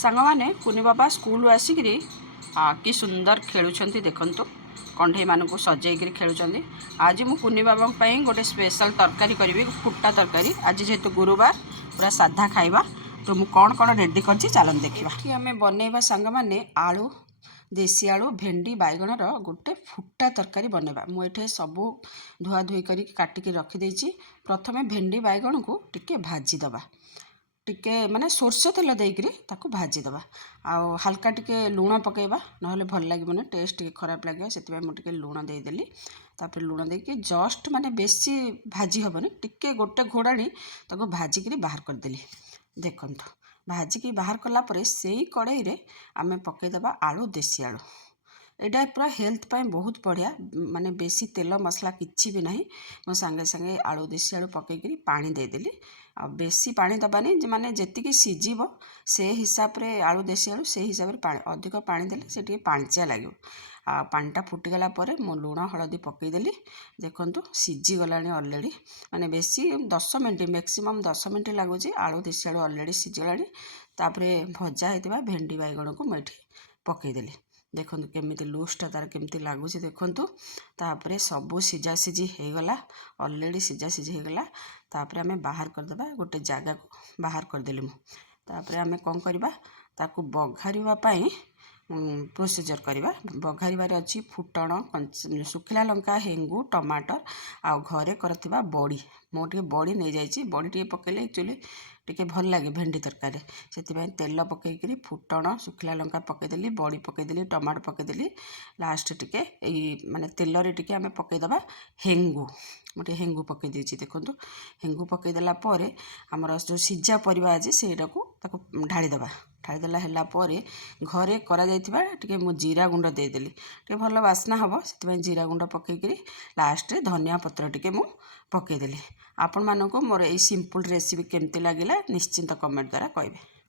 सांगमाने कुनी बाबा स्कूल आसिकी कि सुंदर खेलुंट देखु कंढे मानक सजेक खेलुंट। आज मु कुनी बाबा गोटे स्पेशल तरकारी करी फुटा तरकारी। आज जेहेतु गुरुवार पूरा साधा खाइबा तो मु कौन कौन रेडी कर चलन देखा। आम बनइबा सांग माने आलू देसी आलू भेंडी बैगणर गोटे फुटा तरकारी बनइबा। मुझे सबू धुआ धुई कर काटिकी रखिदे। प्रथमे भेंडी बैगण को टिके भाजीदबा, टिके माने सोरष तेल देकर ताकू भाजीदबा। आउ हल्का टिके लुण पकेबा, ना भल लगे टेस्ट टिके खराब लगे से मुझे लुण देदेली। तापर लुण देके जस्ट माने बेसी भाजी हेनी, टिके गोटे घोड़ाणी ताको भाजिकी बाहर करदेली। देखंतु भाजिकी बाहर कलापर से कड़ाई रे आमे पकेदबा आलू देसी आलू। एटा पूरा हेल्थ पाई बहुत बढ़िया, माने बेसी तेल मसला किछि भी नहीं। मो सांगे सांगे आलू देसी आलू पकईकरी पानी देदेली। आ बेसी पानी दबानी, माने जेतिकी सिझिबो से हिसाब रे आलू देसी आलू से हिसाब रे पानी, अधिक पानी देले से टिके पाणचिया लागिबो। आ पानीटा फुटिगला परे मो लुण हलदी पकईदेली। देखंतु सिझी गलानी ऑलरेडी, माने बेसी 10 मिनट मैक्सिमम 10 मिनट लगुच। आलू देसी आलू ऑलरेडी सिझीगलानी। तापरे भजा होइतिबा भेंडी बैगण को मुझे पकईदेली। देखंतु केमिति लुजटा तार केमिति लागुच देखंतु। तापरे सबू सिझा सिझी होगला, ऑलरेडी सिझा सिझी होगला। तापरे आमे बाहर करदेबा, गोटे जगह को बाहर करदेली। तापरे आमे कौन करबा, ताकू बघारिबा पाई प्रोसीजर करवा। बघारिबार अच्छी फुटण, सुखिला लंका, हेंगू, टमाटर आउ घरे करथिबा बड़ी। मो टिके बड़ी नहीं जाइए, बड़ी टिके पकेले एक्चुअली टिके भल लगे भेंडी तरकारी। से तेल पकईकरी फुटण सुखिला लंका पकईदेली, बड़ी पकईदेली, टमाटर पकईदेली। लास्ट टिके माने तेल रे टिके आमे पकईदबा हेंगू। मोटे हेंगू पकई देछि देखंतु। हेंगू पकईदेला परे हमर जो सिझा परिबा अछि सेटा को ताको ढाळीदबा। ढाळीदेला हेला परे घरे करा जाइथिबा टिके मो जीरा गुंड देदेली, टिके भल बास्ना हबो सेति जीरा गुंड पकईकरी लास्ट रे धनिया पत्र टिके मु पकईदेली। आपण मानको मोर एई सिंपल रेसिपी केमती लागिला निश्चिंत कमेंट द्वारा कहबे।